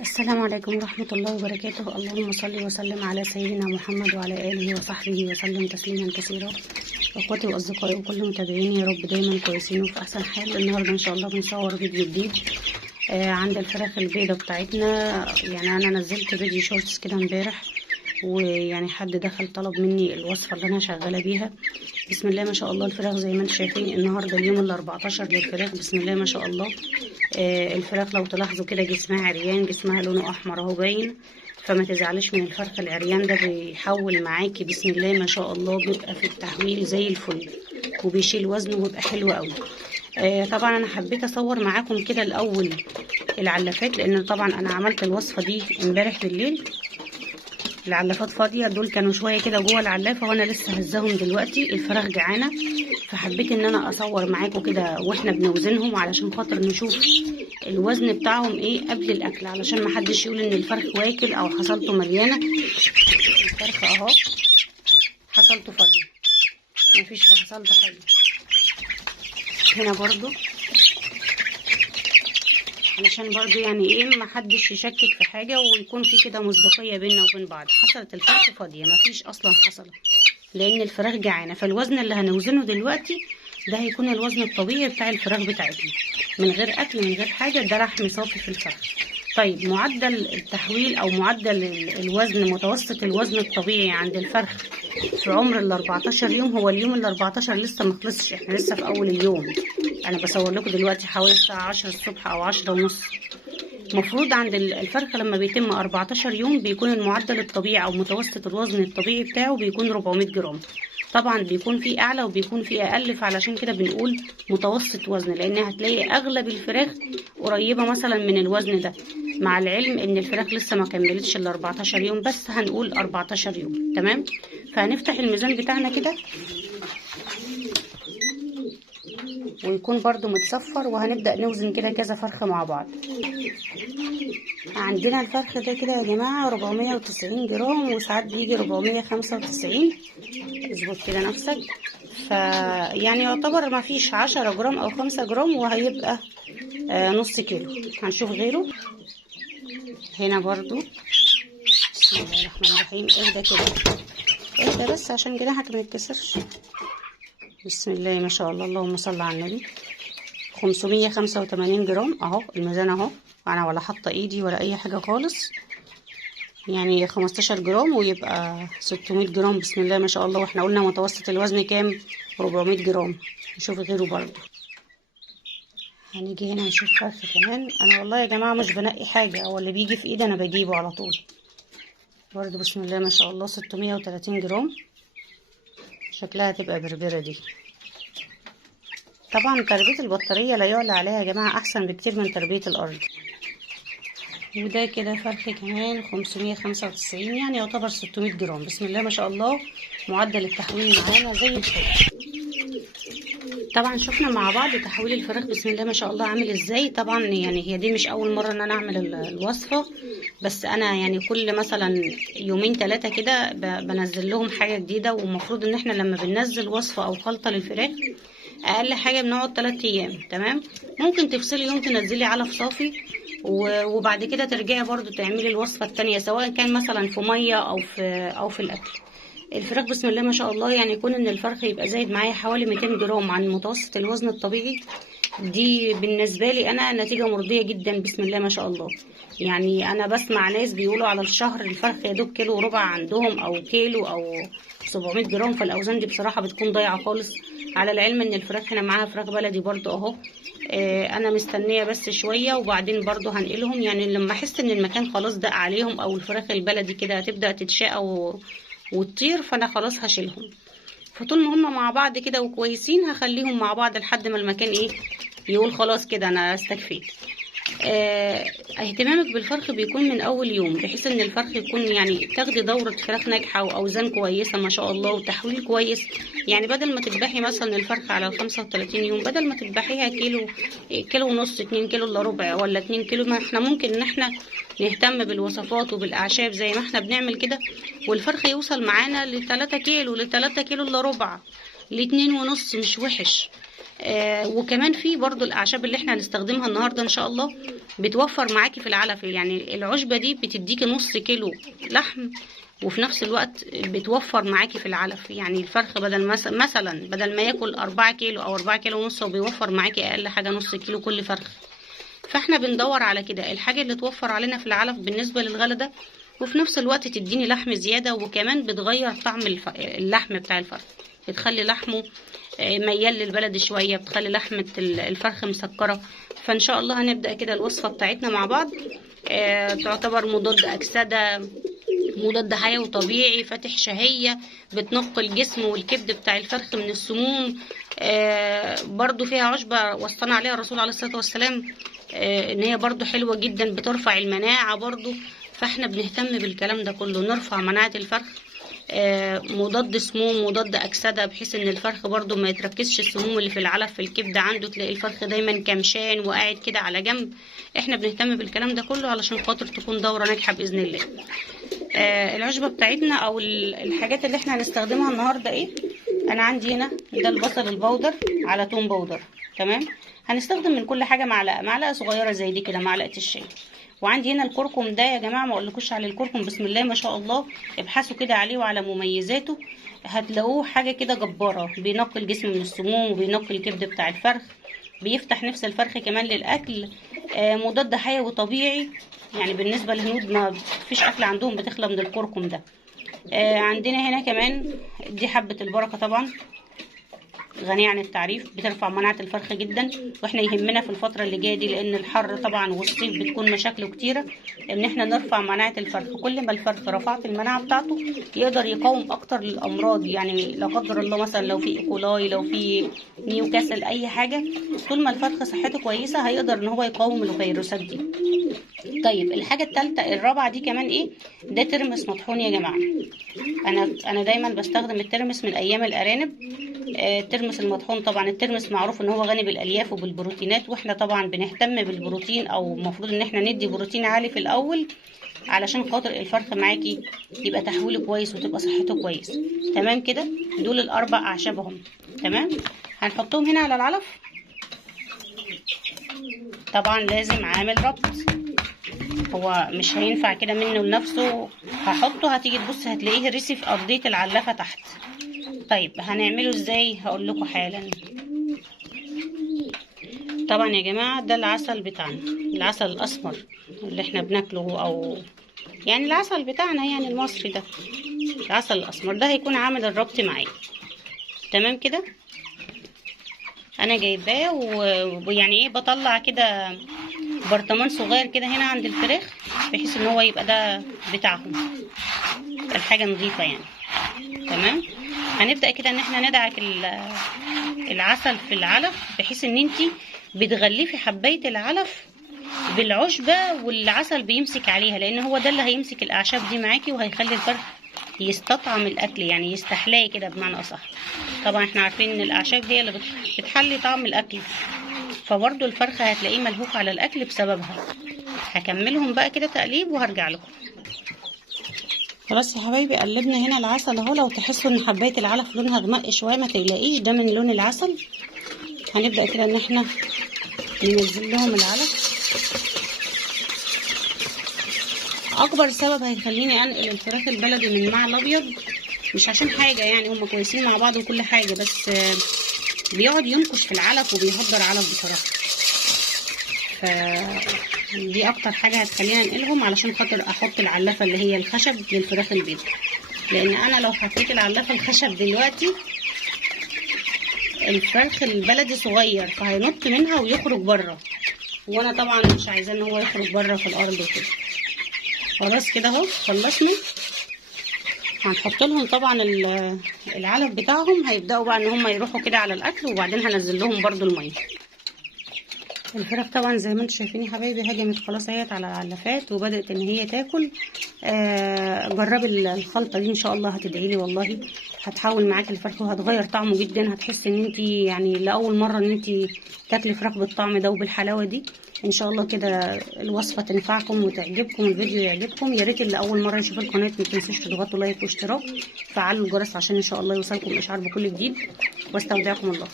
السلام عليكم ورحمة الله وبركاته. اللهم صل وسلم على سيدنا محمد وعلى آله وصحبه وسلم تسليما كثيرا. اخواتي واصدقائي وكل متابعيني يا رب دايما كويسين وفي احسن حال. النهارده ان شاء الله بنصور فيديو جديد عند الفراخ البيضة بتاعتنا. يعني انا نزلت فيديو شورتس كده امبارح، ويعني حد دخل طلب مني الوصفة اللي انا شغالة بيها. بسم الله ما شاء الله الفراخ زي ما انتم شايفين النهارده اليوم ال14 للفراخ. بسم الله ما شاء الله. الفراخ لو تلاحظوا كده جسمها عريان، جسمها لونه احمر اهو باين، فما تزعلش من الفرخ العريان ده، بيحول معاكي بسم الله ما شاء الله، بيبقى في التحويل زي الفل وبيشيل وزنه وبيبقى حلو قوي. طبعا انا حبيت اصور معاكم كده الاول العلافات، لان طبعا انا عملت الوصفه دي امبارح بالليل. العلافات فاضيه، دول كانوا شويه كده جوه العلافه وانا لسه هزهم دلوقتي. الفراخ جعانه، فحبيت ان انا اصور معاكم كده واحنا بنوزنهم علشان خاطر نشوف الوزن بتاعهم ايه قبل الاكل، علشان ما حدش يقول ان الفرخ واكل او حصلته مليانه. الفرخ اهو حصلته فاضيه، مفيش في حصلته حاجه. هنا برضو علشان برضو يعني ايه ما حدش يشكك في حاجه، ويكون في كده مصداقيه بيننا وبين بعض. حصلت الفرخ فاضيه، مفيش اصلا حصلت، لان الفراخ جعانه. فالوزن اللي هنوزنه دلوقتي ده هيكون الوزن الطبيعي بتاع الفراخ بتاعتنا، من غير اكل من غير حاجه، ده لحم صافي في الفرخ. طيب معدل التحويل او معدل الوزن، متوسط الوزن الطبيعي عند الفرخ في عمر ال14 يوم، هو اليوم ال14 لسه ما خلصش، احنا لسه في اول اليوم. انا بصور لكم دلوقتي حوالي الساعه 10 الصبح او 10 ونص. المفروض عند الفرخه لما بيتم 14 يوم بيكون المعدل الطبيعي او متوسط الوزن الطبيعي بتاعه بيكون 400 جرام. طبعا بيكون فيه اعلى وبيكون فيه اقل، فعلشان كده بنقول متوسط وزن، لان هتلاقي اغلب الفراخ قريبه مثلا من الوزن ده، مع العلم ان الفراخ لسه ما كملتش ال 14 يوم، بس هنقول 14 يوم. تمام. فهنفتح الميزان بتاعنا كده ويكون برضو متصفر، وهنبدأ نوزن كده كذا فرخة مع بعض. عندنا الفرخ ده كده يا جماعة 490 جرام، وساعات بيجي 495. اظبط كده نفسك. يعني يعتبر ما فيش 10 جرام او 5 جرام، وهيبقى نص كيلو. هنشوف غيره. هنا برضو بسم الله الرحمن الرحيم. اهدى كده، اهدى بس عشان جناحك ما يتكسرش. بسم الله ما شاء الله، اللهم صل على النبي. 585 جرام اهو الميزان اهو، انا ولا حاطه ايدي ولا اي حاجه خالص. يعني 15 جرام ويبقى 600 جرام. بسم الله ما شاء الله. واحنا قلنا متوسط الوزن كام؟ 400 جرام. نشوف غيره برضو. هنيجي هنا نشوف فرخ كمان. انا والله يا جماعه مش بنقي حاجه، هو اللي بيجي في ايدي انا بجيبه على طول. برضو بسم الله ما شاء الله 630 جرام. شكلها هتبقى بربره دي. طبعا تربيه البطاريه لا يعلى عليها يا جماعه، احسن بكتير من تربيه الارض. وده كده فرخ كمان 595، يعني يعتبر 600 جرام. بسم الله ما شاء الله معدل التحويل معانا زي الفل. طبعا شفنا مع بعض تحويل الفراخ بسم الله ما شاء الله عامل ازاي. طبعا يعني هي دي مش اول مره ان انا اعمل الوصفه، بس انا يعني كل مثلا يومين 3 كده بنزل لهم حاجه جديده. ومفروض ان احنا لما بننزل وصفه او خلطه للفراخ اقل حاجه بنقعد 3 ايام. تمام. ممكن تفصلي يوم تنزلي علف صافي، وبعد كده ترجعي برضو تعملي الوصفه التانية، سواء كان مثلا في ميه او في الاكل. الفراخ بسم الله ما شاء الله، يعني يكون ان الفرخ يبقى زايد معايا حوالي 200 جرام عن متوسط الوزن الطبيعي، دي بالنسبه لي انا نتيجه مرضيه جدا. بسم الله ما شاء الله. يعني انا بسمع ناس بيقولوا على الشهر الفرخ يا دوب كيلو وربع عندهم، او كيلو او 700 جرام. فالاوزان دي بصراحه بتكون ضايعه خالص، على العلم ان الفراخ هنا معاها فراخ بلدي برضو اهو. انا مستنيه بس شويه وبعدين برضو هنقلهم. يعني لما احس ان المكان خلاص دق عليهم، او الفراخ البلدي كده هتبدا تتشقى وتطير، فانا خلاص هشيلهم. فطول ما هم مع بعض كده وكويسين هخليهم مع بعض لحد ما المكان ايه يقول خلاص كده انا استكفيت. اهتمامك بالفرخ بيكون من اول يوم، بحيث ان الفرخ يكون يعني تاخدي دورة فراخ ناجحة واوزان كويسة ما شاء الله وتحويل كويس. يعني بدل ما تذبحي مثلا الفرخ على 35 يوم، بدل ما تذبحيها كيلو ونص، 2 كيلو الا ربع ولا 2 كيلو، ما احنا ممكن ان احنا نهتم بالوصفات وبالاعشاب زي ما احنا بنعمل كده، والفرخ يوصل معانا ل3 كيلو، ل3 كيلو الا ربع، ل2 ونص، مش وحش. وكمان في برضو الاعشاب اللي احنا هنستخدمها النهارده ان شاء الله بتوفر معاكي في العلف. يعني العشبه دي بتديكي نص كيلو لحم، وفي نفس الوقت بتوفر معاكي في العلف. يعني الفرخ بدل مثلا بدل ما ياكل 4 كيلو او 4 كيلو ونص، وبيوفر معاكي اقل حاجه نص كيلو كل فرخ. فاحنا بندور على كده، الحاجه اللي توفر علينا في العلف بالنسبه للغلا ده، وفي نفس الوقت تديني لحم زياده، وكمان بتغير طعم اللحم بتاع الفرخ، بتخلي لحمه ميال للبلد شويه، بتخلي لحمه الفرخ مسكره. فان شاء الله هنبدا كده الوصفه بتاعتنا مع بعض. تعتبر مضاد اكسده، مضاد حيوي طبيعي، فاتح شهيه، بتنقي الجسم والكبد بتاع الفرخ من السموم. برضو فيها عشبه وصانا عليها الرسول عليه الصلاه والسلام ان هي برضو حلوه جدا، بترفع المناعه برضو. فاحنا بنهتم بالكلام ده كله، نرفع مناعه الفرخ. مضاد سموم، مضاد اكسده، بحيث ان الفرخ برضو ما يتركزش السموم اللي في العلف في الكبد عنده، تلاقي الفرخ دايما كمشان وقاعد كده على جنب. احنا بنهتم بالكلام ده كله علشان خاطر تكون دوره ناجحه باذن الله. العشبه بتاعتنا او الحاجات اللي احنا هنستخدمها النهارده ايه؟ انا عندي هنا ده البصل البودر على توم بودر، تمام. هنستخدم من كل حاجه معلقه صغيره زي دي كده، معلقه الشاي. وعندي هنا الكركم ده يا جماعه، ما اقولكوش على الكركم، بسم الله ما شاء الله، ابحثوا كده عليه وعلى مميزاته، هتلاقوه حاجه كده جباره، بينقي الجسم من السموم، وبينقي الكبد بتاع الفرخ، بيفتح نفس الفرخ كمان للاكل. مضاد حيوي طبيعي، يعني بالنسبه للهنود ما فيش اكل عندهم بتخلى من الكركم ده. عندنا هنا كمان دي حبه البركه، طبعا غنية عن التعريف، بترفع مناعة الفرخ جدا. واحنا يهمنا في الفترة اللي جاية دي، لان الحر طبعا والصيف بتكون مشاكله كتيرة، ان احنا نرفع مناعة الفرخ. كل ما الفرخ رفعت المناعة بتاعته يقدر يقاوم اكتر للامراض. يعني لا قدر الله مثلا لو في ايكولاي، لو في نيوكاسل، اي حاجة، طول ما الفرخ صحته كويسة هيقدر ان هو يقاوم الفيروسات دي. طيب الحاجة الرابعة دي كمان ايه؟ ده ترمس مطحون يا جماعة. انا دايما بستخدم الترمس من ايام الارانب. الترمس المطحون، طبعا الترمس معروف ان هو غني بالالياف وبالبروتينات، واحنا طبعا بنهتم بالبروتين، او المفروض ان احنا ندي بروتين عالي في الاول علشان خاطر الفرخ معاكي يبقى تحويله كويس وتبقى صحته كويس. تمام كده، دول الاربع اعشابهم. تمام، هنحطهم هنا على العلف. طبعا لازم عامل ربط، هو مش هينفع كده منه لنفسه. هحطه، هتيجي تبص هتلاقيه رسي في ارضيه العلافه تحت. طيب هنعمله ازاي؟ هقول لكم حالا. طبعا يا جماعه ده العسل بتاعنا، العسل الاسمر اللي احنا بناكله، او يعني العسل بتاعنا يعني المصري ده، العسل الاسمر ده هيكون عامل الربط معايا. تمام كده، انا جايباه ويعني ايه، بطلع كده برطمان صغير كده هنا عند الفراخ، بحيث ان هو يبقى ده بتاعهم، الحاجه نظيفه يعني. تمام، هنبدأ كده ان احنا ندعك العسل في العلف، بحيث ان انتي بتغلفي حباية العلف بالعشبة والعسل بيمسك عليها، لان هو ده اللي هيمسك الاعشاب دي معاكي، وهيخلي الفرخ يستطعم الاكل، يعني يستحلاه كده بمعنى اصح. طبعا احنا عارفين ان الاعشاب هي اللي بتحلي طعم الاكل، فبرضو الفرخة هتلاقيه ملهوف على الاكل بسببها. هكملهم بقى كده تقليب وهرجع لكم. خلاص يا حبايبي، قلبنا هنا العسل اهو. لو تحسوا ان حبايه العلف لونها غمق شويه ما تقلقيش، ده من لون العسل. هنبدا كده ان احنا ننزل لهم العلف. اكبر سبب هيخليني انقل الفراخ البلدي من الماء الابيض مش عشان حاجه، يعني هما كويسين مع بعض وكل حاجه، بس بيقعد ينكش في العلف وبيهدر علف بصراحه. دي اكتر حاجه هتخلينا ننقلهم، علشان خاطر احط العلافه اللي هي الخشب للفراخ البيض. لان انا لو حطيت العلافه الخشب دلوقتي الفرخ البلدي صغير، فهينط منها ويخرج بره، وانا طبعا مش عايزاه ان هو يخرج بره في الارض وكده. خلاص كده اهو خلصنا. هنحط لهم طبعا العلف بتاعهم، هيبداوا بقى ان هم يروحوا كده على الاكل، وبعدين هنزل لهم برده الميه. الفراخ طبعا زي ما انتم شايفين يا حبايبي هجمت خلاص اهيت على العلافات وبدات ان هي تاكل. جربي الخلطه دي ان شاء الله هتدعي لي والله، هتحول معاكي الفرخ وهتغير طعمه جدا. هتحسي ان انت يعني لاول مره ان انت تاكلي فراخ بالطعم ده وبالحلاوه دي. ان شاء الله كده الوصفه تنفعكم وتعجبكم، الفيديو يعجبكم. يا ريت اللي اول مره يشوف القناه ما تنسوش تضغطوا لايك واشتراك، فعلوا الجرس عشان ان شاء الله يوصلكم اشعار بكل جديد. واستودعكم الله.